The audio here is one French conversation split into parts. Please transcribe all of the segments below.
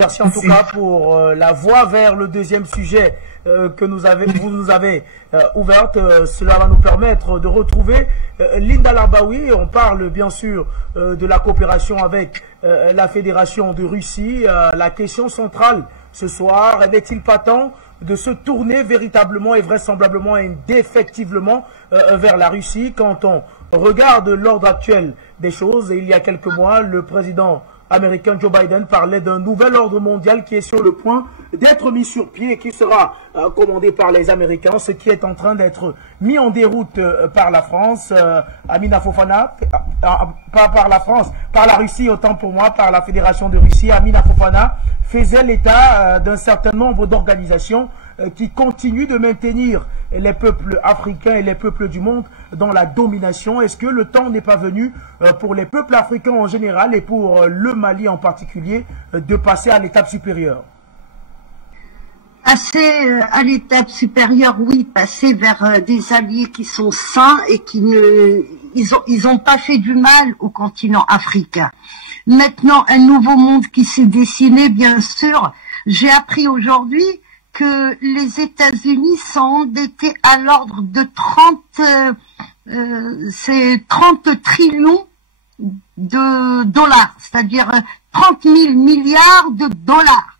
Merci en tout cas pour la voie vers le deuxième sujet que vous nous avez ouverte. Cela va nous permettre de retrouver Linda Larbaoui. On parle bien sûr de la coopération avec la Fédération de Russie. La question centrale ce soir, n'est-il pas temps de se tourner véritablement et vraisemblablement et indéfectiblement vers la Russie quand on regarde l'ordre actuel des choses? Et il y a quelques mois, le président américain Joe Biden parlait d'un nouvel ordre mondial qui est sur le point d'être mis sur pied et qui sera commandé par les Américains, ce qui est en train d'être mis en déroute par la France. Amina Fofana, pas par la France, par la Russie, autant pour moi, par la Fédération de Russie. Amina Fofana faisait l'état d'un certain nombre d'organisations qui continuent de maintenir les peuples africains et les peuples du monde dans la domination. Est-ce que le temps n'est pas venu pour les peuples africains en général et pour le Mali en particulier de passer à l'étape supérieure? Passer à l'étape supérieure, oui, passer vers des alliés qui sont sains et qui ils ont pas fait du mal au continent africain. Maintenant, un nouveau monde qui s'est dessiné, bien sûr. J'ai appris aujourd'hui que les États-Unis sont endettés à l'ordre de 30 trillions de dollars, c'est-à-dire 30 000 milliards de dollars.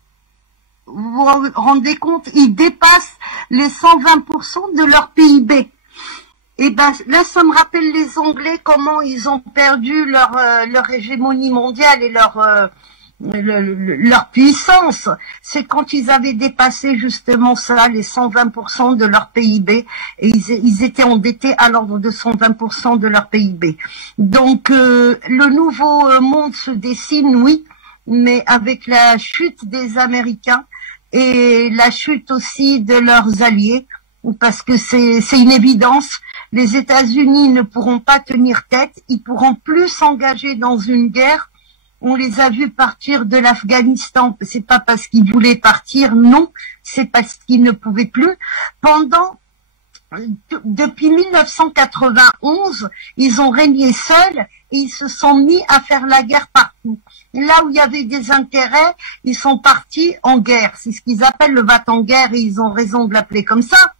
Vous vous rendez compte, ils dépassent les 120% de leur PIB. Et ben là, ça me rappelle les Anglais, comment ils ont perdu leur hégémonie mondiale et leur puissance. C'est quand ils avaient dépassé justement ça, les 120% de leur PIB, et ils étaient endettés à l'ordre de 120% de leur PIB. Donc le nouveau monde se dessine, oui, mais avec la chute des Américains et la chute aussi de leurs alliés, parce que c'est une évidence. Les États-Unis ne pourront pas tenir tête, ils pourront plus s'engager dans une guerre. On les a vus partir de l'Afghanistan. C'est pas parce qu'ils voulaient partir, non, c'est parce qu'ils ne pouvaient plus. Depuis 1991, ils ont régné seuls et ils se sont mis à faire la guerre partout. Là où il y avait des intérêts, ils sont partis en guerre. C'est ce qu'ils appellent le va-t-en-guerre et ils ont raison de l'appeler comme ça.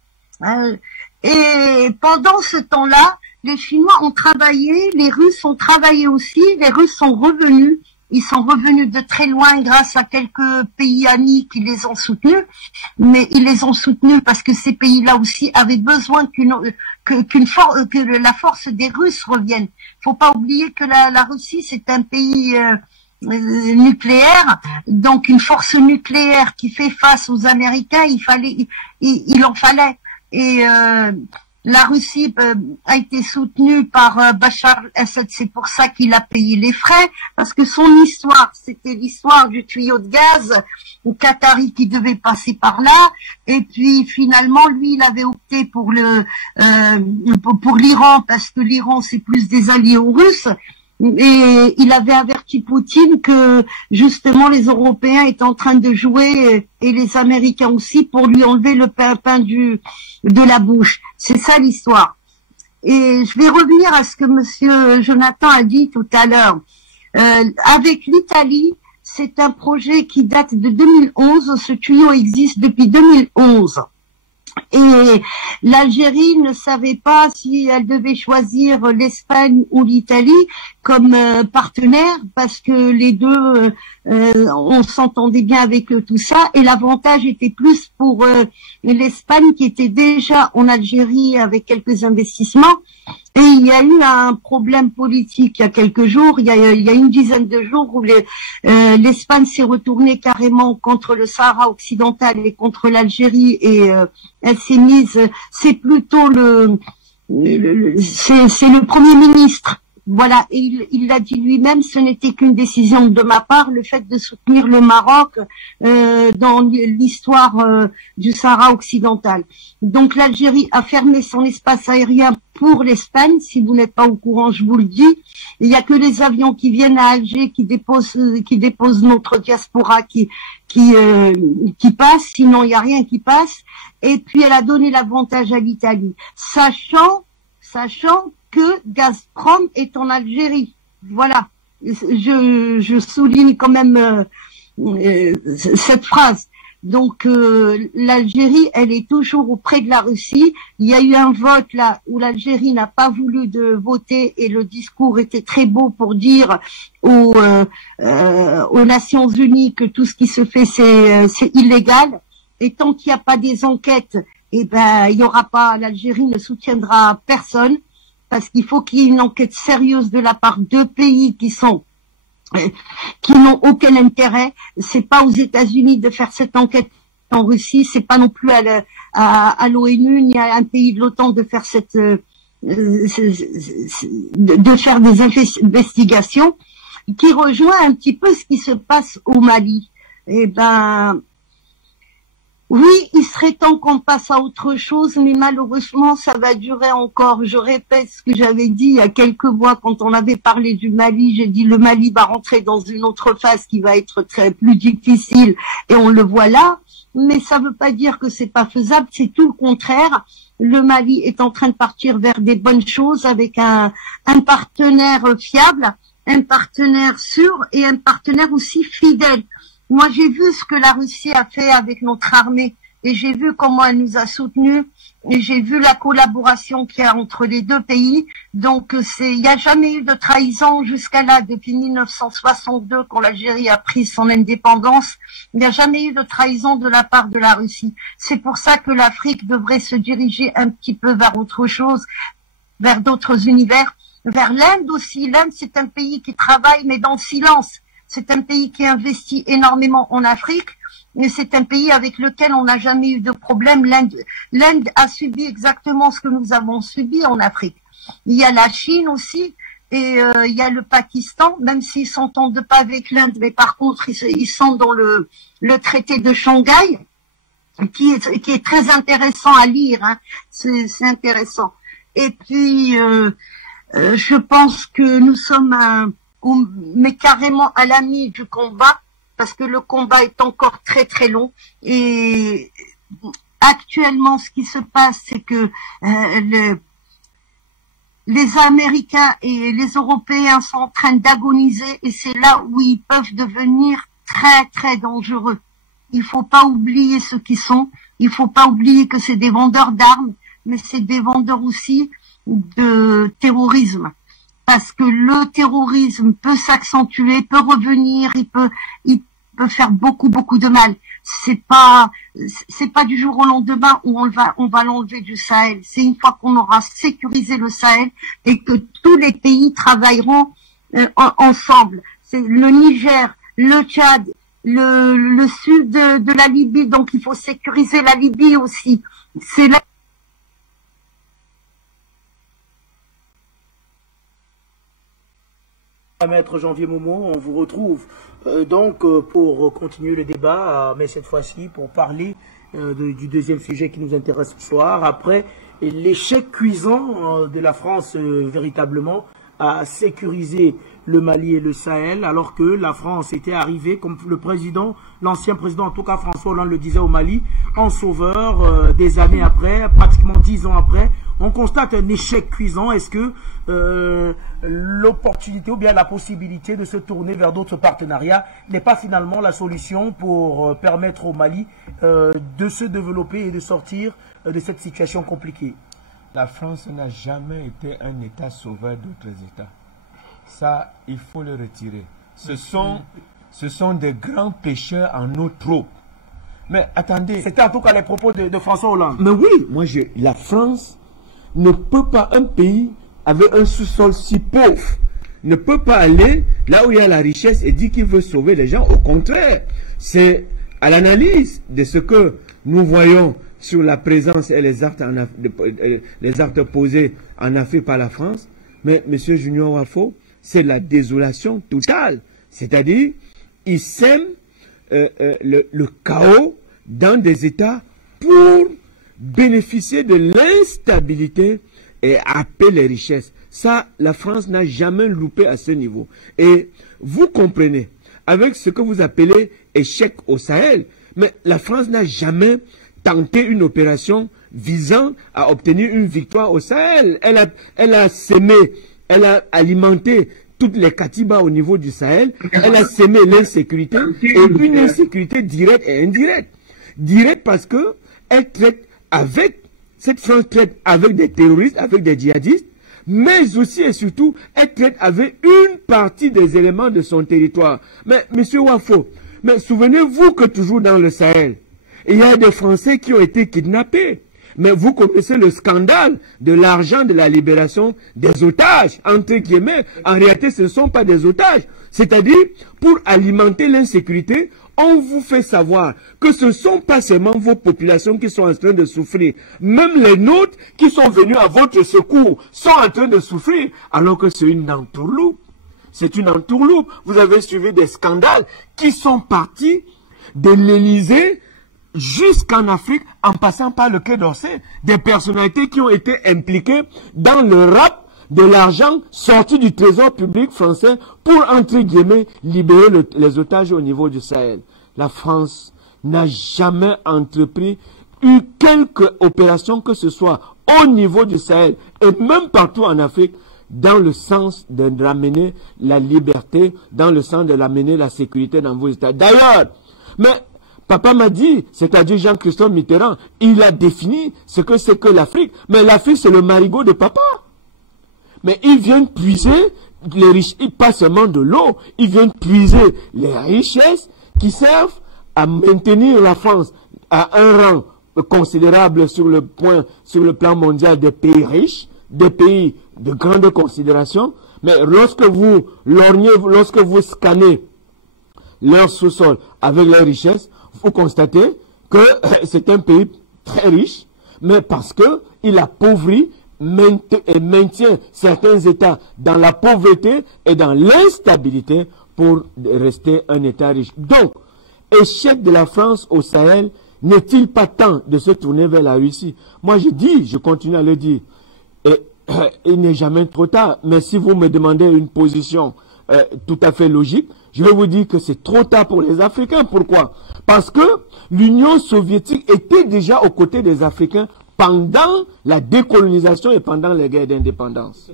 Et pendant ce temps-là, les Chinois ont travaillé, les Russes ont travaillé aussi, les Russes sont revenus. Ils sont revenus de très loin grâce à quelques pays amis qui les ont soutenus, mais ils les ont soutenus parce que ces pays-là aussi avaient besoin que la force des Russes revienne. Faut pas oublier que la Russie c'est un pays nucléaire, donc une force nucléaire qui fait face aux Américains, il en fallait. Et la Russie a été soutenue par Bachar el-Assad, c'est pour ça qu'il a payé les frais, parce que son histoire, c'était l'histoire du tuyau de gaz au Qatari qui devait passer par là, et puis finalement, lui, il avait opté pour l'Iran, parce que l'Iran, c'est plus des alliés aux Russes, et il avait averti Poutine que justement les Européens étaient en train de jouer et les Américains aussi pour lui enlever le pain de la bouche. C'est ça l'histoire. Et je vais revenir à ce que Monsieur Jonathan a dit tout à l'heure. Avec l'Italie, c'est un projet qui date de 2011. Ce tuyau existe depuis 2011. Et l'Algérie ne savait pas si elle devait choisir l'Espagne ou l'Italie comme partenaire parce que les deux, on s'entendait bien avec tout ça. Et l'avantage était plus pour l'Espagne qui était déjà en Algérie avec quelques investissements. Et il y a eu un problème politique il y a quelques jours, il y a une dizaine de jours où l'Espagne s'est retournée carrément contre le Sahara occidental et contre l'Algérie et elle s'est mise, c'est plutôt c'est le Premier ministre. Voilà, et il l'a dit lui-même, ce n'était qu'une décision de ma part, le fait de soutenir le Maroc dans l'histoire du Sahara occidental. Donc l'Algérie a fermé son espace aérien pour l'Espagne, si vous n'êtes pas au courant, je vous le dis. Il n'y a que les avions qui viennent à Alger qui déposent notre diaspora qui passe, sinon il n'y a rien qui passe. Et puis elle a donné l'avantage à l'Italie, sachant que Gazprom est en Algérie. Voilà. Je souligne quand même cette phrase. Donc l'Algérie, elle est toujours auprès de la Russie. Il y a eu un vote là où l'Algérie n'a pas voulu de voter et le discours était très beau pour dire aux Nations Unies que tout ce qui se fait c'est illégal. Et tant qu'il n'y a pas des enquêtes, eh ben il y aura pas, l'Algérie ne soutiendra personne parce qu'il faut qu'il y ait une enquête sérieuse de la part de pays qui n'ont aucun intérêt. C'est pas aux États-Unis de faire cette enquête en Russie, c'est pas non plus à l'ONU ni à un pays de l'OTAN de faire de faire des investigations, qui rejoint un petit peu ce qui se passe au Mali. Eh ben, oui, il serait temps qu'on passe à autre chose, mais malheureusement, ça va durer encore. Je répète ce que j'avais dit il y a quelques mois quand on avait parlé du Mali. J'ai dit le Mali va rentrer dans une autre phase qui va être plus difficile, et on le voit là. Mais ça ne veut pas dire que c'est pas faisable, c'est tout le contraire. Le Mali est en train de partir vers des bonnes choses avec un partenaire fiable, un partenaire sûr et un partenaire aussi fidèle. Moi, j'ai vu ce que la Russie a fait avec notre armée et j'ai vu comment elle nous a soutenus et j'ai vu la collaboration qu'il y a entre les deux pays. Donc, il n'y a jamais eu de trahison jusqu'à là, depuis 1962, quand l'Algérie a pris son indépendance. Il n'y a jamais eu de trahison de la part de la Russie. C'est pour ça que l'Afrique devrait se diriger un petit peu vers autre chose, vers d'autres univers, vers l'Inde aussi. L'Inde, c'est un pays qui travaille, mais dans le silence. C'est un pays qui investit énormément en Afrique, mais c'est un pays avec lequel on n'a jamais eu de problème. L'Inde a subi exactement ce que nous avons subi en Afrique. Il y a la Chine aussi, et il y a le Pakistan, même s'ils s'entendent pas avec l'Inde, mais par contre, ils sont dans le traité de Shanghai, qui est très intéressant à lire, hein. C'est intéressant. Et puis, je pense que nous sommes mais carrément à la mi du combat, parce que le combat est encore très très long. Et actuellement, ce qui se passe, c'est que les Américains et les Européens sont en train d'agoniser, et c'est là où ils peuvent devenir très très dangereux. Il faut pas oublier ceux qui sont, il faut pas oublier que c'est des vendeurs d'armes, mais c'est des vendeurs aussi de terrorisme. Parce que le terrorisme peut s'accentuer, peut revenir, il peut faire beaucoup de mal. C'est pas du jour au lendemain où on va l'enlever du Sahel. C'est une fois qu'on aura sécurisé le Sahel et que tous les pays travailleront ensemble. C'est le Niger, le Tchad, le sud de la Libye, donc il faut sécuriser la Libye aussi. C'est là. Maître Janvier Momo, on vous retrouve pour continuer le débat, mais cette fois-ci pour parler du deuxième sujet qui nous intéresse ce soir, après l'échec cuisant de la France véritablement à sécuriser le Mali et le Sahel, alors que la France était arrivée, comme l'ancien président, en tout cas François Hollande le disait au Mali, en sauveur des années après, pratiquement 10 ans après. On constate un échec cuisant. Est-ce que l'opportunité ou bien la possibilité de se tourner vers d'autres partenariats n'est pas finalement la solution pour permettre au Mali de se développer et de sortir de cette situation compliquée? La France n'a jamais été un État sauveur d'autres États. Ça, il faut le retirer. Ce sont des grands pécheurs en eau trop. Mais attendez. C'était en tout cas les propos de François Hollande. Mais oui, la France ne peut pas, un pays avec un sous-sol si pauvre, ne peut pas aller là où il y a la richesse et dire qu'il veut sauver les gens. Au contraire, c'est à l'analyse de ce que nous voyons sur la présence et les actes posés en Afrique par la France. Mais M. Junior Wafo, c'est la désolation totale. C'est-à-dire, il sème le chaos dans des États pour bénéficier de l'instabilité et happer les richesses. Ça, la France n'a jamais loupé à ce niveau. Et vous comprenez, avec ce que vous appelez échec au Sahel, mais la France n'a jamais tenté une opération visant à obtenir une victoire au Sahel. Elle a sémé, elle a alimenté toutes les Katibas au niveau du Sahel, elle a sémé l'insécurité, et une insécurité directe et indirecte. Directe parce que elle traite avec, cette France traite avec des terroristes, avec des djihadistes, mais aussi et surtout, elle traite avec une partie des éléments de son territoire. Mais, monsieur Wafo, mais souvenez-vous que toujours dans le Sahel, il y a des Français qui ont été kidnappés. Mais vous connaissez le scandale de l'argent de la libération des otages, entre guillemets. En réalité, ce ne sont pas des otages. C'est-à-dire, pour alimenter l'insécurité, on vous fait savoir que ce ne sont pas seulement vos populations qui sont en train de souffrir. Même les nôtres qui sont venus à votre secours sont en train de souffrir, alors que c'est une entourloupe. C'est une entourloupe. Vous avez suivi des scandales qui sont partis de l'Élysée jusqu'en Afrique, en passant par le Quai d'Orsay, des personnalités qui ont été impliquées dans le rap de l'argent sorti du trésor public français pour, entre guillemets, libérer les otages au niveau du Sahel. La France n'a jamais entrepris quelque opération que ce soit au niveau du Sahel et même partout en Afrique dans le sens de ramener la liberté, dans le sens de ramener la sécurité dans vos États. D'ailleurs, mais papa m'a dit, c'est-à-dire Jean-Christophe Mitterrand, il a défini ce que c'est que l'Afrique. Mais l'Afrique, c'est le marigot de papa. Mais ils viennent puiser les richesses, pas seulement de l'eau, ils viennent puiser les richesses qui servent à maintenir la France à un rang considérable sur le plan mondial des pays riches, des pays de grande considération. Mais lorsque vous lorgnez, lorsque vous scannez leur sous-sol avec leurs richesses, vous constatez que c'est un pays très riche, mais parce que il appauvrit et maintient certains États dans la pauvreté et dans l'instabilité pour rester un État riche. Donc, échec de la France au Sahel, n'est-il pas temps de se tourner vers la Russie? Moi je dis, je continue à le dire, et il n'est jamais trop tard, mais si vous me demandez une position tout à fait logique, je vais vous dire que c'est trop tard pour les Africains. Pourquoi? Parce que l'Union soviétique était déjà aux côtés des Africains pendant la décolonisation et pendant les guerres d'indépendance.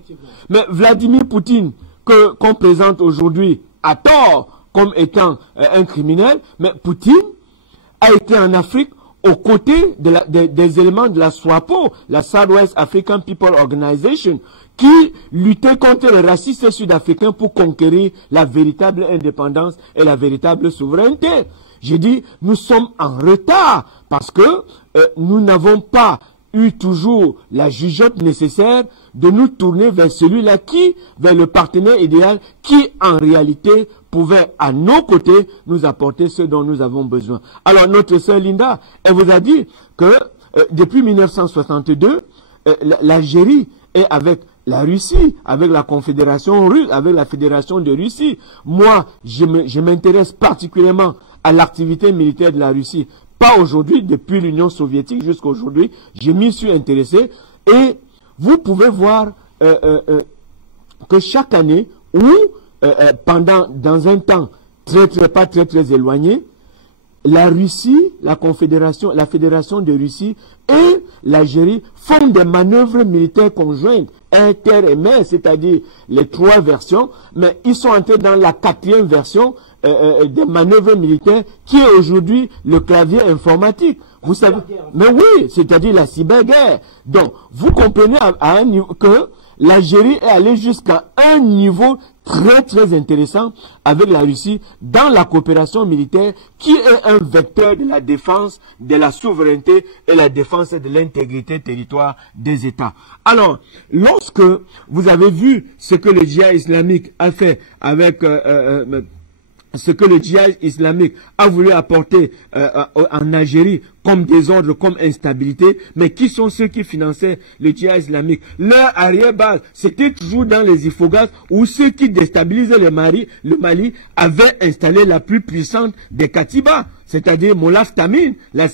Mais Vladimir Poutine, qu'on présente aujourd'hui à tort comme étant un criminel, mais Poutine a été en Afrique aux côtés des éléments de la SWAPO, la Southwest African People Organization, qui luttait contre les racistes sud-africains pour conquérir la véritable indépendance et la véritable souveraineté. J'ai dit, nous sommes en retard parce que nous n'avons pas eu toujours la jugeote nécessaire de nous tourner vers celui-là vers le partenaire idéal qui, en réalité, pouvait à nos côtés nous apporter ce dont nous avons besoin. Alors, notre sœur Linda, elle vous a dit que depuis 1962, l'Algérie est avec la Russie, avec la Confédération russe, avec la Fédération de Russie. Moi, je m'intéresse particulièrement à l'activité militaire de la Russie. Pas aujourd'hui, depuis l'Union soviétique jusqu'à aujourd'hui, je m'y suis intéressé. Et vous pouvez voir que chaque année, ou dans un temps pas très éloigné, la Russie, la Fédération de Russie et l'Algérie font des manœuvres militaires conjointes, air, terre et mer, c'est-à-dire les 3 versions, mais ils sont entrés dans la 4e version des manœuvres militaires qui est aujourd'hui le clavier informatique. Vous savez, mais oui, c'est-à-dire la cyberguerre. Donc, vous comprenez à un niveau que l'Algérie est allée jusqu'à un niveau très intéressant avec la Russie dans la coopération militaire qui est un vecteur de la défense de la souveraineté et la défense de l'intégrité territoire des États. Alors, lorsque vous avez vu ce que le djihad islamique a fait avec ce que le djihad islamique a voulu apporter en Algérie comme désordre, comme instabilité, mais qui sont ceux qui finançaient le djihad islamique? Leur arrière-base, c'était toujours dans les Ifogaz où ceux qui déstabilisaient le Mali avaient installé la plus puissante des Katibas, c'est-à-dire Molaf Tamin,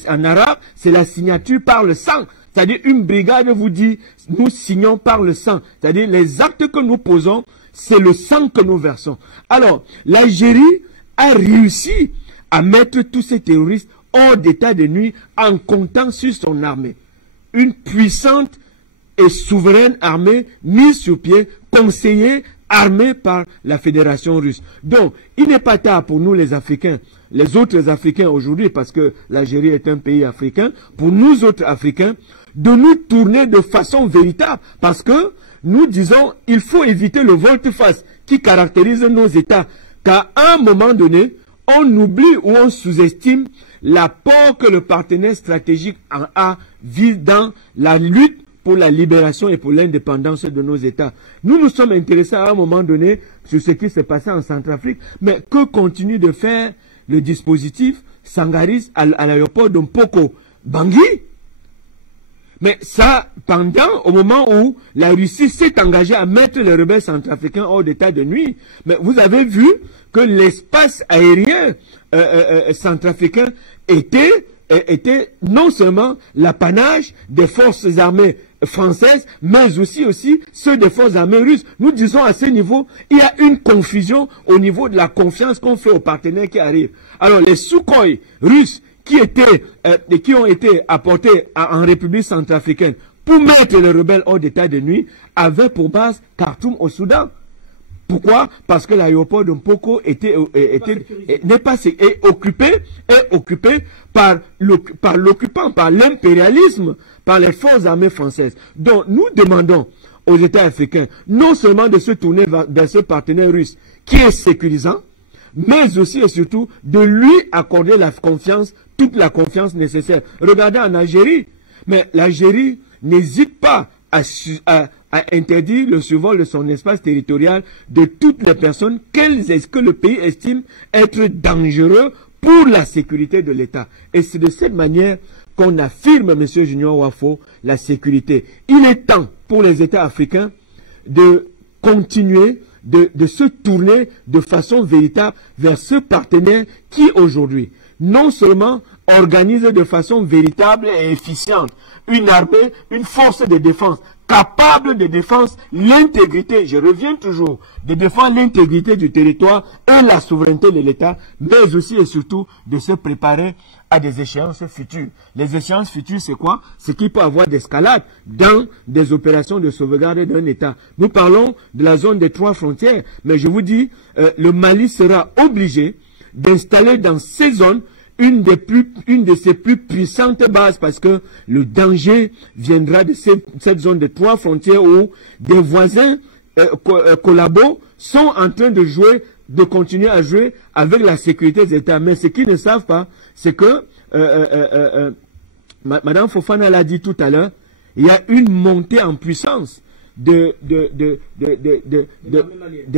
en arabe, c'est la signature par le sang. C'est-à-dire une brigade vous dit, nous signons par le sang. C'est-à-dire les actes que nous posons, c'est le sang que nous versons. Alors, l'Algérie a réussi à mettre tous ces terroristes hors d'état de nuit en comptant sur son armée. Une puissante et souveraine armée mise sur pied, conseillée armés par la Fédération russe. Donc, il n'est pas tard pour nous les Africains, les autres Africains aujourd'hui, parce que l'Algérie est un pays africain, pour nous autres Africains, de nous tourner de façon véritable, parce que nous disons, il faut éviter le volte-face qui caractérise nos États, qu'à un moment donné, on oublie ou on sous-estime l'apport que le partenaire stratégique a dans la lutte pour la libération et pour l'indépendance de nos États. Nous nous sommes intéressés à un moment donné sur ce qui s'est passé en Centrafrique, mais que continue de faire le dispositif Sangaris à l'aéroport de Mpoko Bangui? Mais ça, au moment où la Russie s'est engagée à mettre les rebelles centrafricains hors d'état de nuit, mais vous avez vu que l'espace aérien centrafricain était non seulement l'apanage des forces armées françaises, mais aussi ceux des forces armées russes. Nous disons à ce niveau, il y a une confusion au niveau de la confiance qu'on fait aux partenaires qui arrivent. Alors les Sukhoi russes qui ont été apportés en République centrafricaine pour mettre les rebelles hors d'état de nuit avaient pour base Khartoum au Soudan. Pourquoi? Parce que l'aéroport de Mpoko est occupé par l'occupant, par l'impérialisme, par les forces armées françaises. Donc nous demandons aux États africains non seulement de se tourner vers ce partenaire russe qui est sécurisant, mais aussi et surtout de lui accorder la confiance, toute la confiance nécessaire. Regardez en Algérie, mais l'Algérie n'hésite pas à interdire le survol de son espace territorial de toutes les personnes que le pays estime être dangereux pour la sécurité de l'État. Et c'est de cette manière qu'on affirme, M. Junior Wafo, la sécurité. Il est temps pour les États africains de continuer de se tourner de façon véritable vers ce partenaire qui aujourd'hui non seulement organise de façon véritable et efficiente une armée, une force de défense capable de défendre l'intégrité, je reviens toujours, de défendre l'intégrité du territoire et la souveraineté de l'État, mais aussi et surtout de se préparer à des échéances futures. Les échéances futures, c'est quoi? C'est qu'il peut y avoir d'escalade dans des opérations de sauvegarde d'un État. Nous parlons de la zone des 3 frontières, mais je vous dis, le Mali sera obligé d'installer dans ces zones une de ses plus puissantes bases, parce que le danger viendra de cette zone de 3 frontières où des voisins collabos sont en train de continuer à jouer avec la sécurité des États. Mais ce qu'ils ne savent pas, c'est que Madame Fofana l'a dit tout à l'heure, il y a une montée en puissance de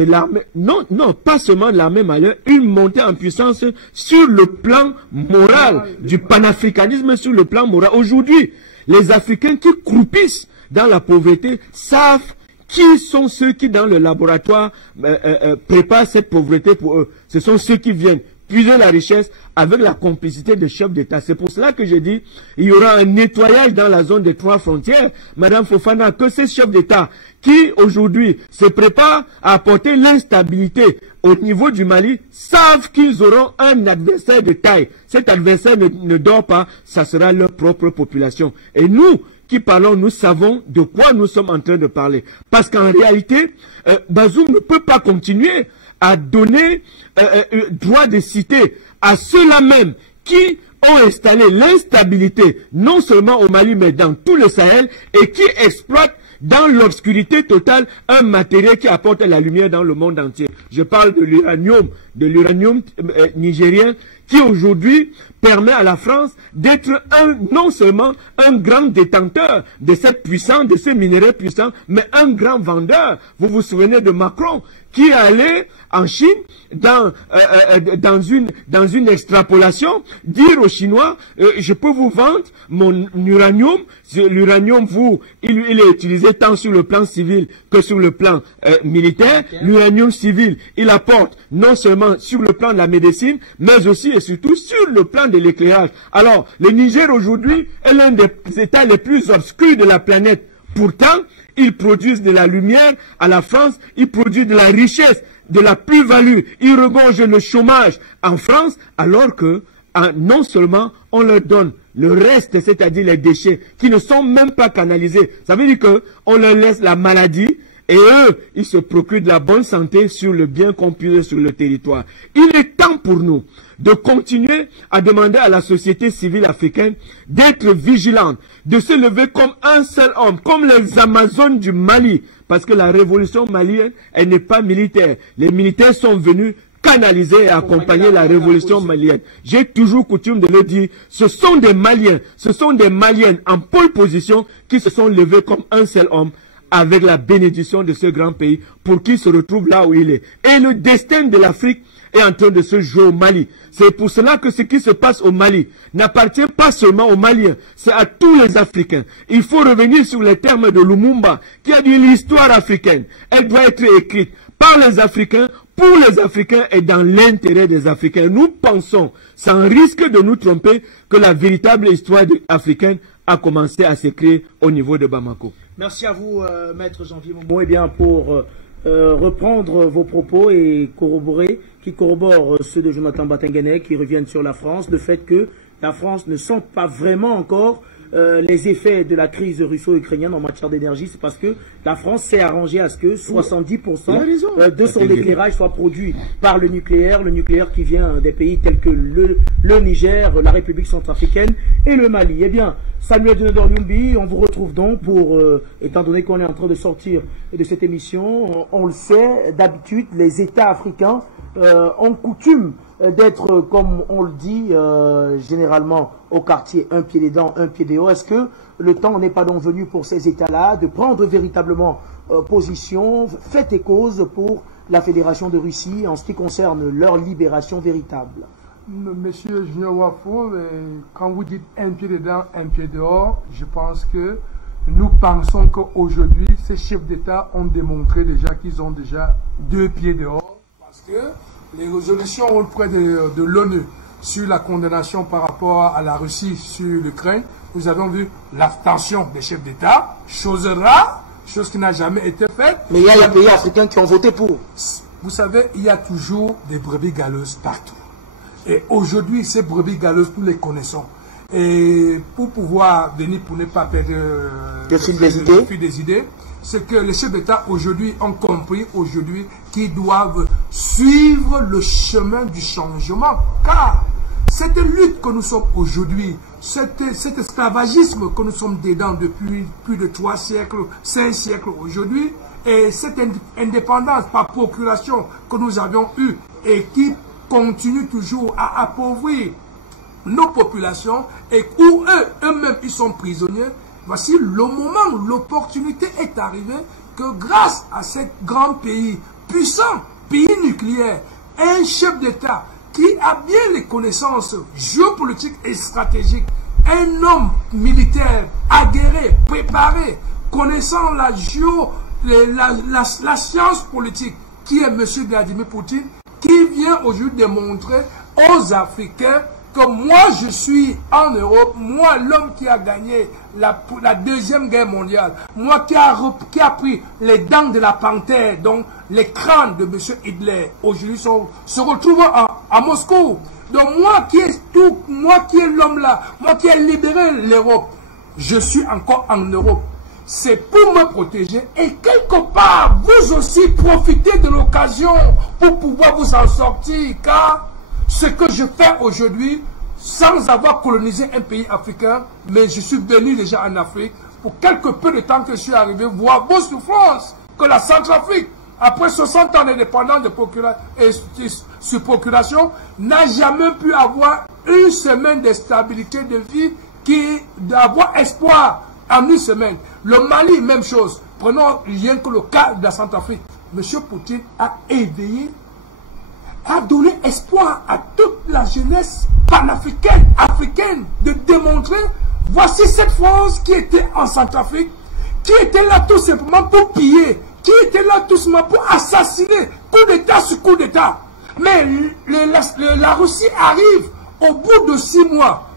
l'armée, non, pas seulement de l'armée malienne, une montée en puissance sur le plan moral, du panafricanisme sur le plan moral. Aujourd'hui, les Africains qui croupissent dans la pauvreté savent qui sont ceux qui, dans le laboratoire, préparent cette pauvreté pour eux. Ce sont ceux qui viennent puiser la richesse avec la complicité des chefs d'État. C'est pour cela que je dis, il y aura un nettoyage dans la zone des 3 frontières. Madame Fofana, que ces chefs d'État qui, aujourd'hui, se préparent à apporter l'instabilité au niveau du Mali, savent qu'ils auront un adversaire de taille. Cet adversaire ne dort pas, ça sera leur propre population. Et nous, qui parlons, nous savons de quoi nous sommes en train de parler. Parce qu'en réalité, Bazoum ne peut pas continuer à donner droit de cité à ceux-là même qui ont installé l'instabilité, non seulement au Mali, mais dans tout le Sahel, et qui exploitent dans l'obscurité totale un matériel qui apporte la lumière dans le monde entier. Je parle de l'uranium nigérien, qui aujourd'hui permet à la France d'être non seulement un grand détenteur de cette puissance, de ce minerai puissant, mais un grand vendeur. Vous vous souvenez de Macron qui est allé en Chine dans une extrapolation, dire aux Chinois, je peux vous vendre mon uranium. L'uranium, il est utilisé tant sur le plan civil que sur le plan militaire. L'uranium civil, il apporte non seulement sur le plan de la médecine, mais aussi et surtout sur le plan de l'éclairage. Alors, le Niger aujourd'hui est l'un des États les plus obscurs de la planète. Pourtant, ils produisent de la lumière à la France, ils produisent de la richesse, de la plus-value, ils regorgent le chômage en France, alors que non seulement on leur donne le reste, c'est-à-dire les déchets, qui ne sont même pas canalisés. Ça veut dire qu'on leur laisse la maladie Et eux, ils se procurent de la bonne santé sur le bien qu'on puisse sur le territoire. Il est temps pour nous de continuer à demander à la société civile africaine d'être vigilante, de se lever comme un seul homme, comme les Amazones du Mali. Parce que la révolution malienne, elle n'est pas militaire. Les militaires sont venus canaliser et accompagner la révolution malienne. J'ai toujours coutume de le dire, ce sont des Maliens, ce sont des Maliennes en pole position qui se sont levés comme un seul homme avec la bénédiction de ce grand pays pour qu'il se retrouve là où il est. Et le destin de l'Afrique est en train de se jouer au Mali. C'est pour cela que ce qui se passe au Mali n'appartient pas seulement aux Maliens, c'est à tous les Africains. Il faut revenir sur les termes de Lumumba qui a dit l'histoire africaine. Elle doit être écrite par les Africains, pour les Africains et dans l'intérêt des Africains. Nous pensons, sans risque de nous tromper, que la véritable histoire africaine a commencé à s'écrire au niveau de Bamako. Merci à vous, Maître Janvier Momo. Eh bien, pour reprendre vos propos et qui corroborent ceux de Jonathan Batengene, qui reviennent sur la France, le fait que la France ne sent pas vraiment encore les effets de la crise russo-ukrainienne en matière d'énergie, c'est parce que la France s'est arrangée à ce que 70% de son éclairage soit produit par le nucléaire qui vient des pays tels que le Niger, la République centrafricaine et le Mali. Eh bien, Samuel Dunedor Yumbi, on vous retrouve donc pour, étant donné qu'on est en train de sortir de cette émission, on le sait, d'habitude, les États africains ont coutume d'être, comme on le dit généralement au quartier, un pied dedans, un pied dehors. Est-ce que le temps n'est pas donc venu pour ces États-là de prendre véritablement position, fait et cause pour la Fédération de Russie en ce qui concerne leur libération véritable? Monsieur Junior Wafo, quand vous dites un pied dedans, un pied dehors, je pense que nous pensons qu'aujourd'hui, ces chefs d'État ont démontré déjà qu'ils ont déjà deux pieds dehors, parce que les résolutions auprès de l'ONU sur la condamnation par rapport à la Russie sur l'Ukraine, nous avons vu l'abstention des chefs d'État, chose rare, chose qui n'a jamais été faite. Mais il y a les pays africains qui ont voté pour. Vous savez, il y a toujours des brebis galeuses partout. Et aujourd'hui, ces brebis galeuses, nous les connaissons. Et pour pouvoir venir, pour ne pas perdre le fil des idées, c'est que les chefs d'État aujourd'hui ont compris qu'ils doivent suivre le chemin du changement. Car cette lutte que nous sommes aujourd'hui, cet esclavagisme que nous sommes dedans depuis plus de 3 siècles, 5 siècles aujourd'hui, et cette indépendance par procuration que nous avions eue et qui continue toujours à appauvrir nos populations et où eux-mêmes ils sont prisonniers, voici le moment, l'opportunité est arrivée que grâce à ce grand pays, puissant, pays nucléaire, un chef d'État qui a bien les connaissances géopolitiques et stratégiques, un homme militaire aguerri, préparé, connaissant la science politique, qui est M. Vladimir Poutine, qui vient aujourd'hui démontrer aux Africains que moi je suis en Europe, moi l'homme qui a gagné la deuxième guerre mondiale, moi qui a pris les dents de la panthère, donc les crânes de M. Hitler, aujourd'hui se retrouve à Moscou. Donc moi qui est l'homme là, moi qui ai libéré l'Europe, je suis encore en Europe. C'est pour me protéger et quelque part, vous aussi profitez de l'occasion pour pouvoir vous en sortir, car ce que je fais aujourd'hui, sans avoir colonisé un pays africain, mais je suis venu déjà en Afrique, pour quelque peu de temps que je suis arrivé, voir vos souffrances, que la Centrafrique, après 60 ans d'indépendance sur procuration, n'a jamais pu avoir une semaine de stabilité de vie, d'avoir espoir en une semaine. Le Mali, même chose. Prenons rien que le cas de la Centrafrique. M. Poutine a éveillé, a donné espoir à toute la jeunesse panafricaine, africaine, de démontrer, voici cette France qui était en Centrafrique, qui était là tout simplement pour piller, qui était là tout simplement pour assassiner, coup d'État sur coup d'État. Mais la Russie arrive au bout de 6 mois.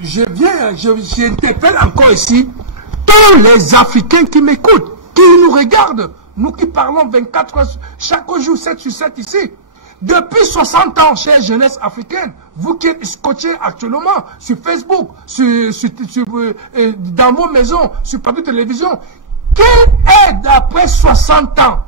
J'interpelle encore ici tous les Africains qui m'écoutent, qui nous regardent, nous qui parlons 24 heures, chaque jour 7 sur 7 ici. Depuis 60 ans, chère jeunesse africaine, vous qui êtes scotchés actuellement sur Facebook, dans vos maisons, sur plateau de télévision, Quelle aide après 60 ans?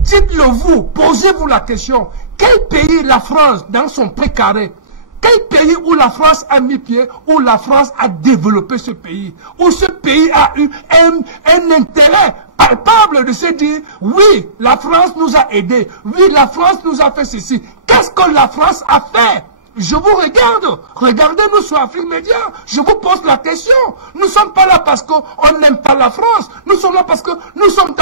Dites-le vous, posez-vous la question. Quel pays la France, dans son précaré, quel pays où la France a mis pied, où la France a développé ce pays, où ce pays a eu un intérêt palpable de se dire, oui, la France nous a aidés, oui, la France nous a fait ceci. Qu'est-ce que la France a fait? Je vous regarde, regardez-nous sur Afrique Média, je vous pose la question. Nous ne sommes pas là parce qu'on n'aime pas la France, nous sommes là parce que nous sommes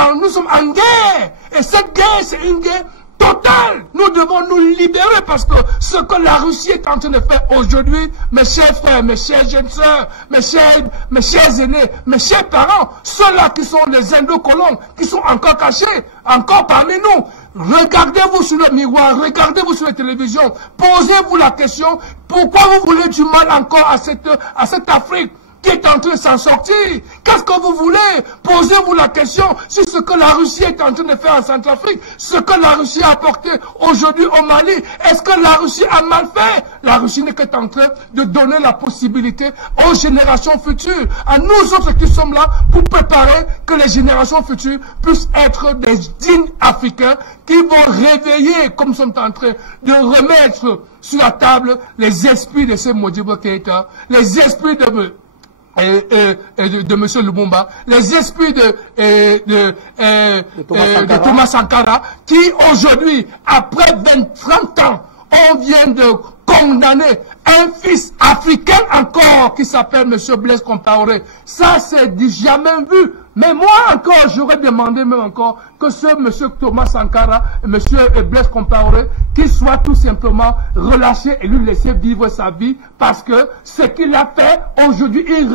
en guerre. Et cette guerre, c'est une guerre totale. Nous devons nous libérer parce que ce que la Russie est en train de faire aujourd'hui, mes chers frères, mes chères jeunes sœurs, mes chers aînés, mes chers parents, ceux-là qui sont les indo-colons, qui sont encore cachés, encore parmi nous, regardez-vous sur le miroir, regardez-vous sur la télévision, posez-vous la question, pourquoi vous voulez du mal encore à cette Afrique qui est en train de s'en sortir? Qu'est-ce que vous voulez? Posez-vous la question si ce que la Russie est en train de faire en Centrafrique, ce que la Russie a apporté aujourd'hui au Mali, est-ce que la Russie a mal fait? La Russie n'est qu'en train de donner la possibilité aux générations futures, à nous autres qui sommes là, pour préparer que les générations futures puissent être des dignes Africains qui vont réveiller, comme nous sommes en train de remettre sur la table les esprits de ces Modibo Keïta, les esprits de M. Lumumba, les esprits de Thomas Sankara, qui aujourd'hui, après 30 ans, on vient de condamner un fils africain encore qui s'appelle M. Blaise Compaoré. Ça, c'est du jamais vu. Mais moi encore, j'aurais demandé même encore que ce M. Thomas Sankara, M. Blaise Compaoré, qu'il soit tout simplement relâché et lui laisser vivre sa vie, parce que ce qu'il a fait aujourd'hui, il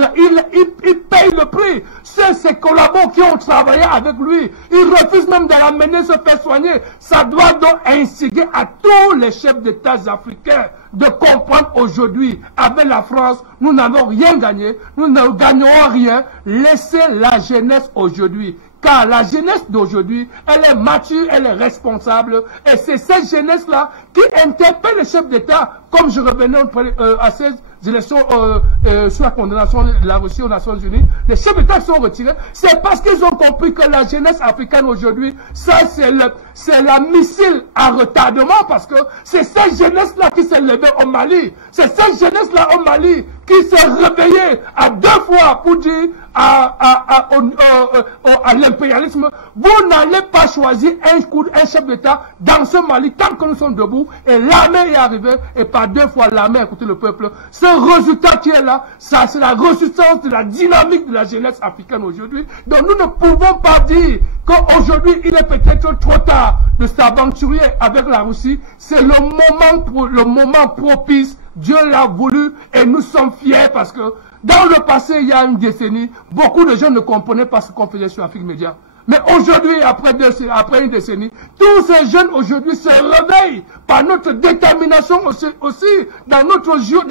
paye le prix. C'est ses collaborateurs qui ont travaillé avec lui. Il refuse même d'amener se faire soigner. Ça doit donc inciter à tous les chefs d'État africains de comprendre aujourd'hui, avec la France, nous n'avons rien gagné, nous ne gagnerons rien. Laissez la jeunesse aujourd'hui. Car la jeunesse d'aujourd'hui, elle est mature, elle est responsable. Et c'est cette jeunesse-là qui interpelle les chefs d'État, comme je revenais à ces élections sur la condamnation de la Russie aux Nations Unies. Les chefs d'État sont retirés. C'est parce qu'ils ont compris que la jeunesse africaine aujourd'hui, ça c'est la missile à retardement, parce que c'est cette jeunesse-là qui s'est levée au Mali. C'est cette jeunesse-là au Mali qui s'est réveillée à 2 fois pour dire à l'impérialisme, vous n'allez pas choisir un chef d'État dans ce Mali tant que nous sommes debout. Et l'armée est arrivée, et par 2 fois l'armée a écouté le peuple. Ce résultat qui est là, ça c'est la résistance de la dynamique de la jeunesse africaine aujourd'hui. Donc nous ne pouvons pas dire qu'aujourd'hui il est peut-être trop tard de s'aventurer avec la Russie. C'est le moment propice. Dieu l'a voulu et nous sommes fiers parce que dans le passé, il y a une décennie, beaucoup de gens ne comprenaient pas ce qu'on faisait sur Afrique Média. Mais aujourd'hui, après une décennie, tous ces jeunes aujourd'hui se réveillent par notre détermination aussi dans notre vision,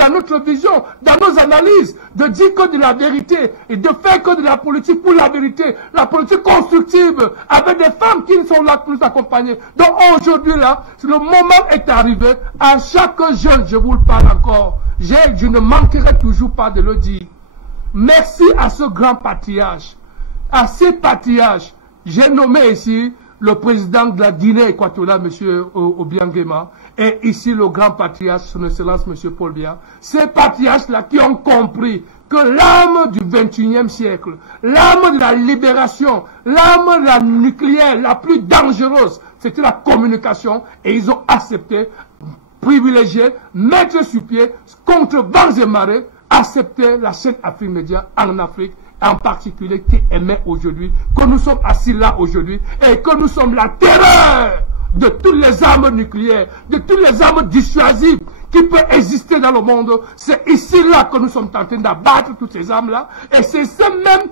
dans nos analyses, de dire que de la vérité et de faire que de la politique pour la vérité, la politique constructive, avec des femmes qui sont là pour nous accompagner. Donc aujourd'hui là, le moment est arrivé, à chaque jeune, je vous le parle encore, je ne manquerai toujours pas de le dire. Merci à ce grand patriarche, à ces patriarches. J'ai nommé ici le président de la Guinée équatoriale, M. Obiangema, et ici le grand patriarche, son excellence, M. Paul Biya. Ces patriarches-là qui ont compris que l'âme du 21e siècle, l'âme de la libération, l'âme de la nucléaire la plus dangereuse, c'était la communication, et ils ont accepté, privilégié, mettre sur pied, contre vents et marées, accepter la chaîne Afrique Média en Afrique, en particulier qui émet aujourd'hui, que nous sommes assis là aujourd'hui, et que nous sommes la terreur de toutes les armes nucléaires, de toutes les armes dissuasives qui peuvent exister dans le monde. C'est ici là que nous sommes en train d'abattre toutes ces armes-là, et c'est ces mêmes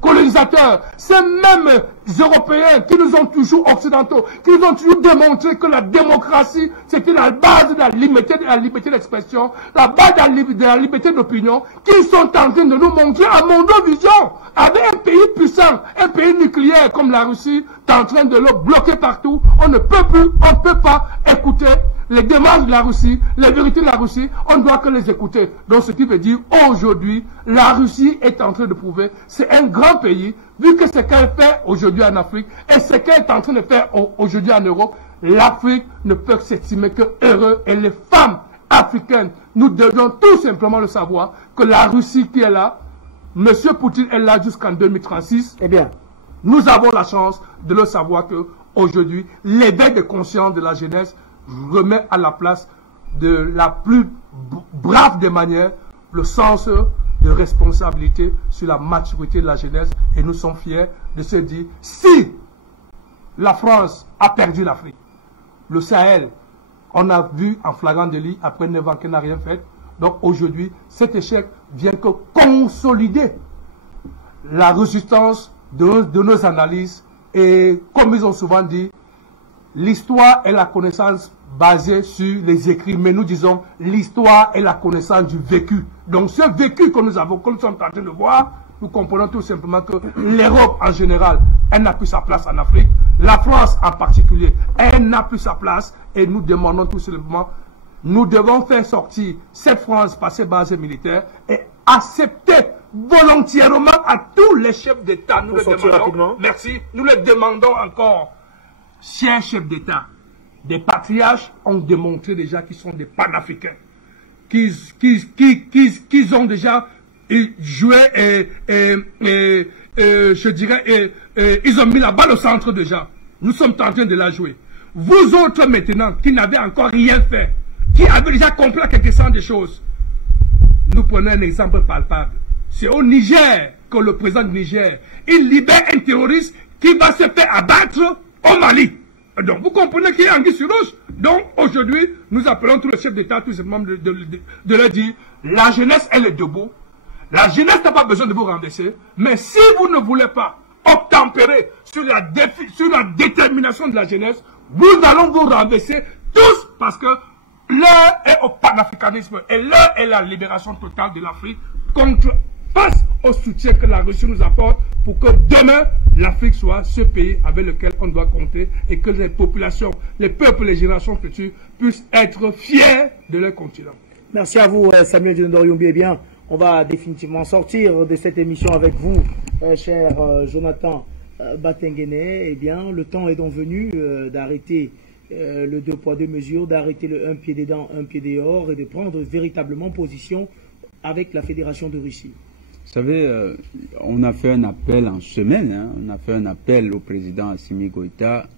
colonisateurs, ces mêmes Européens qui nous ont toujours occidentaux, qui nous ont toujours démontré que la démocratie, c'était la base de la liberté d'expression, la base de la liberté d'opinion, qui sont en train de nous montrer à Mondovision, avec un pays puissant, un pays nucléaire comme la Russie, en train de le bloquer partout. On ne peut plus, on ne peut pas écouter les démarches de la Russie, les vérités de la Russie, on ne doit que les écouter. Donc ce qui veut dire, aujourd'hui, la Russie est en train de prouver, c'est un grand pays, vu que ce qu'elle fait aujourd'hui en Afrique, et ce qu'elle est en train de faire aujourd'hui en Europe, l'Afrique ne peut s'estimer que heureux, et les femmes africaines, nous devons tout simplement le savoir, que la Russie qui est là, M. Poutine est là jusqu'en 2036. Eh bien, nous avons la chance de le savoir que aujourd'hui, l'éveil de conscience de la jeunesse remet à la place de la plus brave des manières le sens de responsabilité sur la maturité de la jeunesse. Et nous sommes fiers de se dire, si la France a perdu l'Afrique, le Sahel, on a vu en flagrant délit après 9 ans qu'elle n'a rien fait. Donc aujourd'hui, cet échec vient que consolider la résistance de nos analyses. Et comme ils ont souvent dit, l'histoire est la connaissance basée sur les écrits, mais nous disons l'histoire est la connaissance du vécu. Donc ce vécu que nous avons, que nous sommes en train de voir, nous comprenons tout simplement que l'Europe en général, elle n'a plus sa place en Afrique. La France en particulier, elle n'a plus sa place. Et nous demandons tout simplement, nous devons faire sortir cette France par ses bases militaires et accepter volontairement à tous les chefs d'État. Nous le demandons. Merci. Nous le demandons encore. Chers chefs d'État, des patriarches ont démontré déjà qu'ils sont des panafricains, qu'ils ont déjà joué je dirais, ils ont mis la balle au centre déjà. Nous sommes en train de la jouer. Vous autres maintenant, qui n'avez encore rien fait, qui avez déjà compris quelque chose des choses, nous prenons un exemple palpable. C'est au Niger que le président du Niger, il libère un terroriste qui va se faire abattre au Mali. Donc vous comprenez qu'il y a anguille sur roche. Donc aujourd'hui, nous appelons tous les chefs d'État tout simplement de leur dire, la jeunesse elle est debout. La jeunesse n'a pas besoin de vous renverser. Mais si vous ne voulez pas obtempérer sur la détermination de la jeunesse, nous allons vous renverser tous parce que l'heure est au panafricanisme et l'heure est la libération totale de l'Afrique face au soutien que la Russie nous apporte pour que demain l'Afrique soit ce pays avec lequel on doit compter et que les populations, les peuples, les générations futures puissent être fiers de leur continent. Merci à vous Samuel Djenedor-Youmbi. Eh bien, on va définitivement sortir de cette émission avec vous, cher Jonathan Batengene. Eh bien, le temps est donc venu d'arrêter le 2 poids 2 mesures, d'arrêter le un pied dedans, un pied dehors et de prendre véritablement position avec la Fédération de Russie. Vous savez, on a fait un appel en semaine, hein, on a fait un appel au président Assimi Goïta,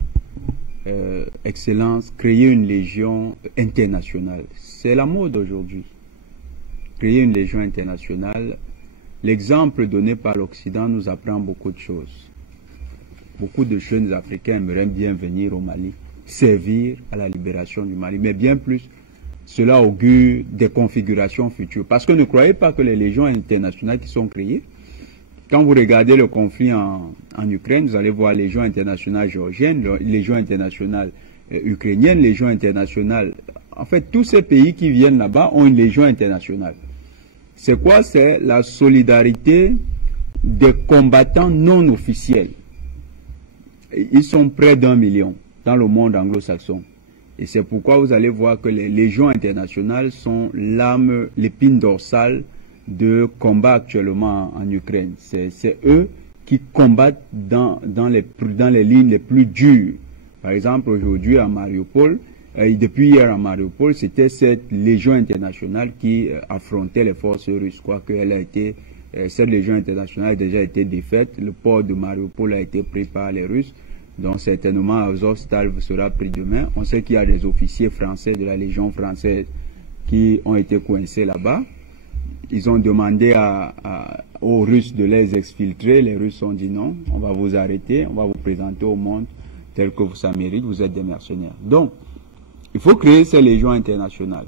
Excellence, créer une légion internationale. C'est la mode aujourd'hui. Créer une légion internationale. L'exemple donné par l'Occident nous apprend beaucoup de choses. Beaucoup de jeunes Africains aimeraient bien venir au Mali, servir à la libération du Mali, mais bien plus, cela augure des configurations futures. Parce que ne croyez pas que les légions internationales qui sont créées, quand vous regardez le conflit en Ukraine, vous allez voir légion internationale géorgienne, légion internationale ukrainienne, légion internationale. En fait, tous ces pays qui viennent là-bas ont une légion internationale. C'est quoi? C'est la solidarité des combattants non officiels. Ils sont près d'1 million dans le monde anglo-saxon. Et c'est pourquoi vous allez voir que les légions internationales sont l'âme, l'épine dorsale de combat actuellement en Ukraine. C'est eux qui combattent dans les lignes les plus dures. Par exemple, aujourd'hui à Mariupol, depuis hier à Mariupol, c'était cette légion internationale qui affrontait les forces russes. Quoique cette légion internationale a déjà été défaite. Le port de Mariupol a été pris par les Russes. Donc certainement Azovstal sera pris demain. On sait qu'il y a des officiers français de la Légion française qui ont été coincés là-bas. Ils ont demandé aux Russes de les exfiltrer. Les Russes ont dit non, on va vous arrêter, on va vous présenter au monde tel que ça mérite, vous êtes des mercenaires. Donc, il faut créer ces légions internationales.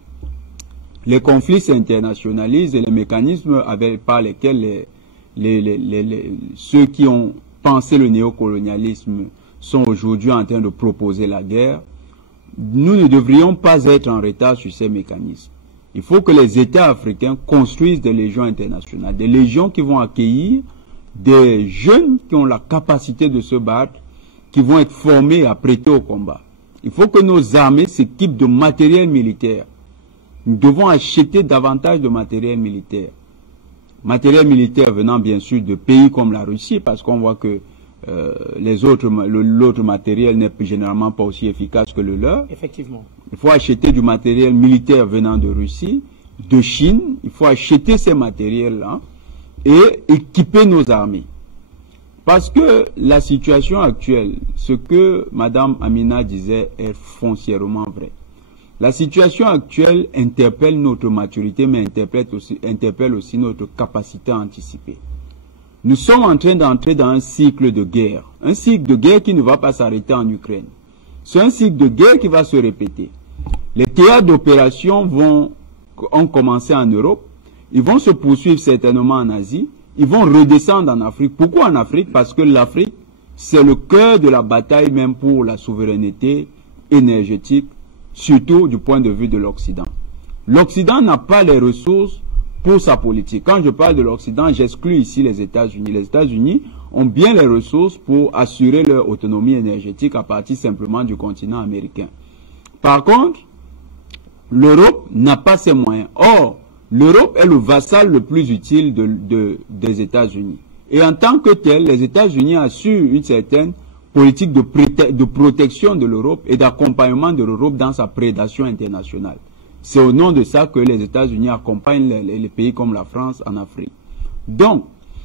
Les conflits s'internationalisent et les mécanismes par lesquels ceux qui ont pensé le néocolonialisme sont aujourd'hui en train de proposer la guerre. Nous ne devrions pas être en retard sur ces mécanismes. Il faut que les États africains construisent des légions internationales, des légions qui vont accueillir des jeunes qui ont la capacité de se battre, qui vont être formés à prêter au combat. Il faut que nos armées s'équipent de matériel militaire. Nous devons acheter davantage de matériel militaire. Matériel militaire venant bien sûr de pays comme la Russie, parce qu'on voit que l'autre matériel n'est généralement pas aussi efficace que le leur. Effectivement. Il faut acheter du matériel militaire venant de Russie, de Chine. Il faut acheter ces matériels-là et équiper nos armées. Parce que la situation actuelle, ce que Madame Amina disait est foncièrement vrai. La situation actuelle interpelle notre maturité, mais interpelle aussi notre capacité à anticiper. Nous sommes en train d'entrer dans un cycle de guerre. Un cycle de guerre qui ne va pas s'arrêter en Ukraine. C'est un cycle de guerre qui va se répéter. Les théâtres d'opération ont commencé en Europe. Ils vont se poursuivre certainement en Asie. Ils vont redescendre en Afrique. Pourquoi en Afrique? Parce que l'Afrique, c'est le cœur de la bataille même pour la souveraineté énergétique, surtout du point de vue de l'Occident. L'Occident n'a pas les ressources pour sa politique. Quand je parle de l'Occident, j'exclus ici les États-Unis. Les États-Unis ont bien les ressources pour assurer leur autonomie énergétique à partir simplement du continent américain. Par contre, l'Europe n'a pas ces moyens. Or, l'Europe est le vassal le plus utile des États-Unis. Et en tant que tel, les États-Unis assurent une certaine politique de protection de l'Europe et d'accompagnement de l'Europe dans sa prédation internationale. C'est au nom de ça que les États-Unis accompagnent les pays comme la France en Afrique. Donc,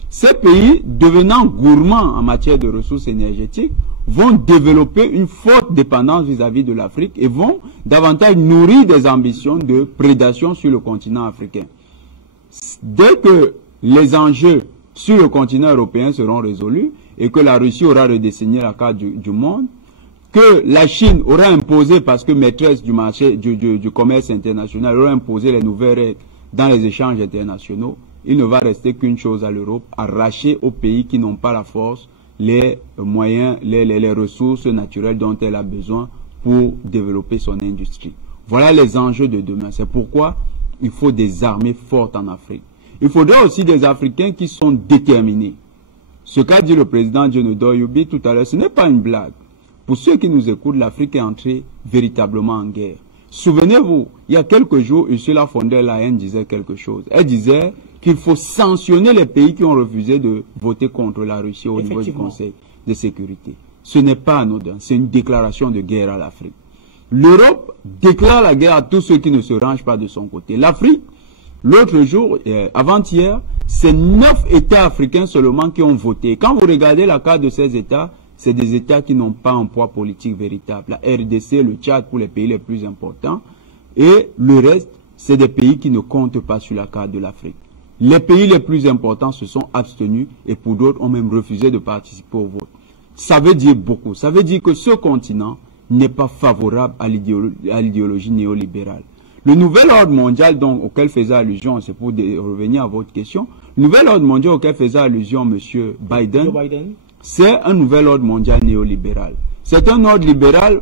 ces pays, devenant gourmands en matière de ressources énergétiques, vont développer une forte dépendance vis-à-vis de l'Afrique et vont davantage nourrir des ambitions de prédation sur le continent africain. Dès que les enjeux sur le continent européen seront résolus et que la Russie aura redessiné la carte du monde, que la Chine aura imposé, parce que maîtresse du marché, du commerce international, aura imposé les nouvelles règles dans les échanges internationaux, il ne va rester qu'une chose à l'Europe, arracher aux pays qui n'ont pas la force, les moyens, les ressources naturelles dont elle a besoin pour développer son industrie. Voilà les enjeux de demain. C'est pourquoi il faut des armées fortes en Afrique. Il faudra aussi des Africains qui sont déterminés. Ce qu'a dit le président Dionodo Yubi tout à l'heure, ce n'est pas une blague. Pour ceux qui nous écoutent, l'Afrique est entrée véritablement en guerre. Souvenez-vous, il y a quelques jours, Ursula von der Leyen disait quelque chose. Elle disait qu'il faut sanctionner les pays qui ont refusé de voter contre la Russie au niveau du Conseil de sécurité. Ce n'est pas anodin, c'est une déclaration de guerre à l'Afrique. L'Europe déclare la guerre à tous ceux qui ne se rangent pas de son côté. L'Afrique, l'autre jour, avant-hier, c'est 9 États africains seulement qui ont voté. Quand vous regardez la carte de ces États, c'est des États qui n'ont pas un poids politique véritable. La RDC, le Tchad pour les pays les plus importants. Et le reste, c'est des pays qui ne comptent pas sur la carte de l'Afrique. Les pays les plus importants se sont abstenus et pour d'autres ont même refusé de participer au vote. Ça veut dire beaucoup. Ça veut dire que ce continent n'est pas favorable à l'idéologie néolibérale. Le nouvel ordre mondial donc, auquel faisait allusion, c'est pour revenir à votre question, le nouvel ordre mondial auquel faisait allusion M. Biden, c'est un nouvel ordre mondial néolibéral. C'est un ordre libéral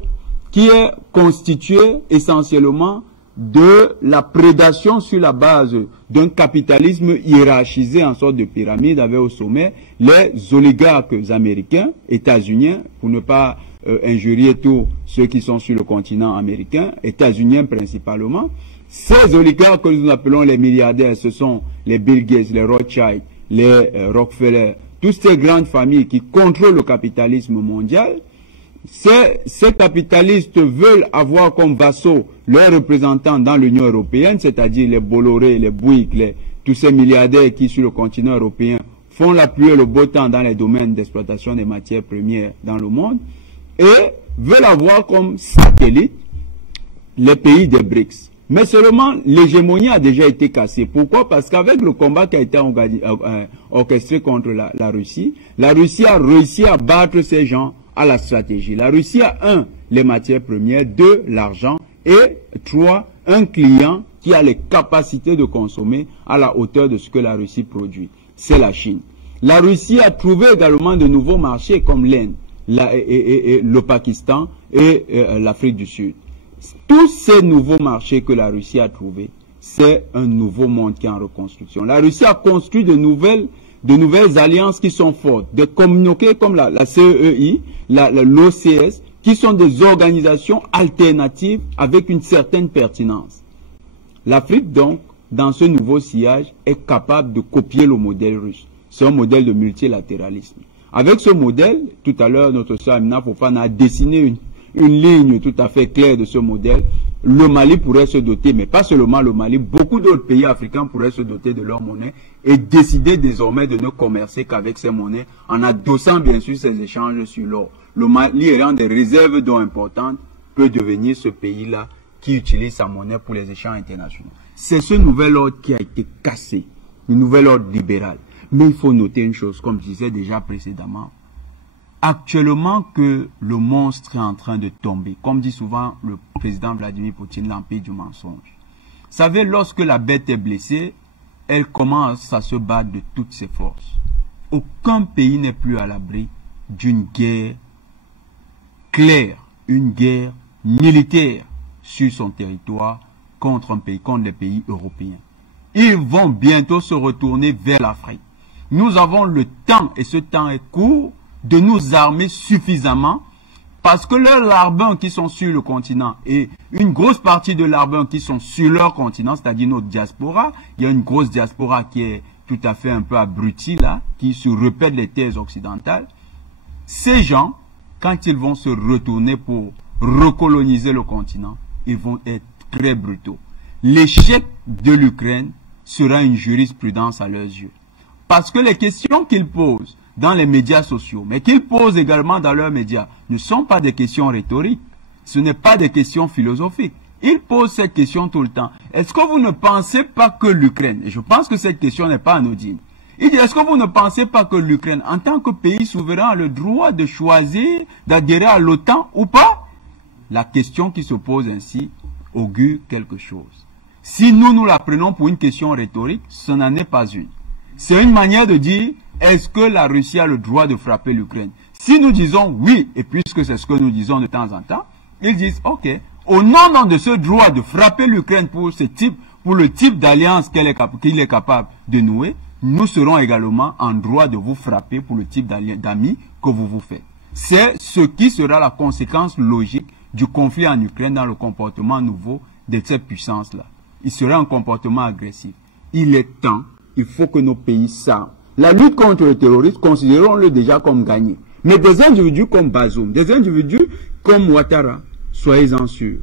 qui est constitué essentiellement de la prédation sur la base d'un capitalisme hiérarchisé en sorte de pyramide avec au sommet les oligarques américains, états-uniens, pour ne pas injurier tous ceux qui sont sur le continent américain, états-uniens principalement. Ces oligarques que nous appelons les milliardaires, ce sont les Bill Gates, les Rothschild, les Rockefeller, toutes ces grandes familles qui contrôlent le capitalisme mondial. Ces capitalistes veulent avoir comme vassaux leurs représentants dans l'Union européenne, c'est-à-dire les Bolloré, les Bouygues, tous ces milliardaires qui sur le continent européen font la pluie et le beau temps dans les domaines d'exploitation des matières premières dans le monde, et veulent avoir comme satellite les pays des BRICS. Mais seulement l'hégémonie a déjà été cassée. Pourquoi? Parce qu'avec le combat qui a été orchestré contre la Russie a réussi à battre ces gens à la stratégie. La Russie a 1, les matières premières, 2, l'argent, et 3, un client qui a les capacités de consommer à la hauteur de ce que la Russie produit. C'est la Chine. La Russie a trouvé également de nouveaux marchés comme l'Inde, le Pakistan et l'Afrique du Sud. Tous ces nouveaux marchés que la Russie a trouvés, c'est un nouveau monde qui est en reconstruction. La Russie a construit de nouvelles alliances qui sont fortes, des communautés comme la CEI, l'OCS, qui sont des organisations alternatives avec une certaine pertinence. L'Afrique, donc, dans ce nouveau sillage, est capable de copier le modèle russe. C'est un modèle de multilatéralisme. Avec ce modèle, tout à l'heure, notre sœur Amina Fofana a dessiné une ligne tout à fait claire de ce modèle. Le Mali pourrait se doter, mais pas seulement le Mali, beaucoup d'autres pays africains pourraient se doter de leur monnaie et décider désormais de ne commercer qu'avec ces monnaies en adossant bien sûr ces échanges sur l'or. Le Mali ayant des réserves d'eau importantes peut devenir ce pays-là qui utilise sa monnaie pour les échanges internationaux. C'est ce nouvel ordre qui a été cassé, le nouvel ordre libéral. Mais il faut noter une chose, comme je disais déjà précédemment, actuellement que le monstre est en train de tomber, comme dit souvent le président Vladimir Poutine, l'empire du mensonge. Vous savez, lorsque la bête est blessée, elle commence à se battre de toutes ses forces. Aucun pays n'est plus à l'abri d'une guerre claire, une guerre militaire sur son territoire contre un pays, contre les pays européens. Ils vont bientôt se retourner vers l'Afrique. Nous avons le temps, et ce temps est court, de nous armer suffisamment parce que leurs larbins qui sont sur le continent et une grosse partie de larbins qui sont sur leur continent, c'est-à-dire notre diaspora, il y a une grosse diaspora qui est tout à fait un peu abrutie là, qui se répète les terres occidentales. Ces gens, quand ils vont se retourner pour recoloniser le continent, ils vont être très brutaux. L'échec de l'Ukraine sera une jurisprudence à leurs yeux. Parce que les questions qu'ils posent dans les médias sociaux, mais qu'ils posent également dans leurs médias, ne sont pas des questions rhétoriques. Ce n'est pas des questions philosophiques. Ils posent cette question tout le temps. Est-ce que vous ne pensez pas que l'Ukraine, et je pense que cette question n'est pas anodine, il dit, est-ce que vous ne pensez pas que l'Ukraine, en tant que pays souverain, a le droit de choisir d'adhérer à l'OTAN ou pas? La question qui se pose ainsi augure quelque chose. Si nous la prenons pour une question rhétorique, ce n'en est pas une. C'est une manière de dire, est-ce que la Russie a le droit de frapper l'Ukraine? Si nous disons oui, et puisque c'est ce que nous disons de temps en temps, ils disent, ok, au nom de ce droit de frapper l'Ukraine pour le type d'alliance qu'il est capable de nouer, nous serons également en droit de vous frapper pour le type d'amis que vous vous faites. C'est ce qui sera la conséquence logique du conflit en Ukraine dans le comportement nouveau de cette puissance-là. Il sera un comportement agressif. Il est temps, il faut que nos pays s'arment. La lutte contre le terrorisme, considérons-le déjà comme gagné. Mais des individus comme Bazoum, des individus comme Ouattara, soyez-en sûrs,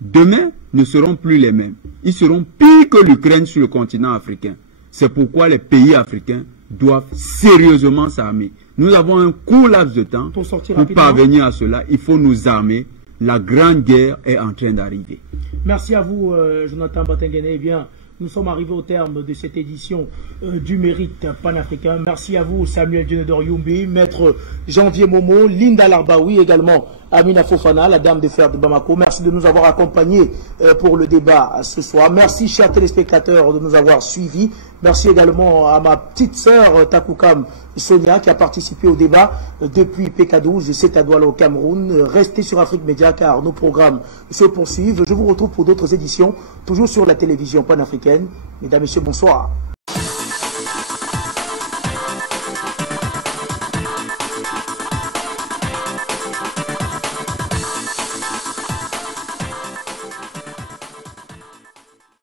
demain ne seront plus les mêmes. Ils seront pires que l'Ukraine sur le continent africain. C'est pourquoi les pays africains doivent sérieusement s'armer. Nous avons un court laps de temps pour parvenir à cela. Il faut nous armer. La grande guerre est en train d'arriver. Merci à vous, Jonathan Batengene. Eh bien, nous sommes arrivés au terme de cette édition du Mérite panafricain. Merci à vous, Samuel Dionedor Youmbi, Maître Janvier Momo, Linda Larbaoui, également Amina Fofana, la dame de fer de Bamako. Merci de nous avoir accompagnés pour le débat ce soir. Merci, chers téléspectateurs, de nous avoir suivis. Merci également à ma petite sœur Takoukam Sonia qui a participé au débat depuis PK12, c'est à Douala au Cameroun. Restez sur Afrique Média car nos programmes se poursuivent. Je vous retrouve pour d'autres éditions, toujours sur la télévision panafricaine. Mesdames, Messieurs, bonsoir.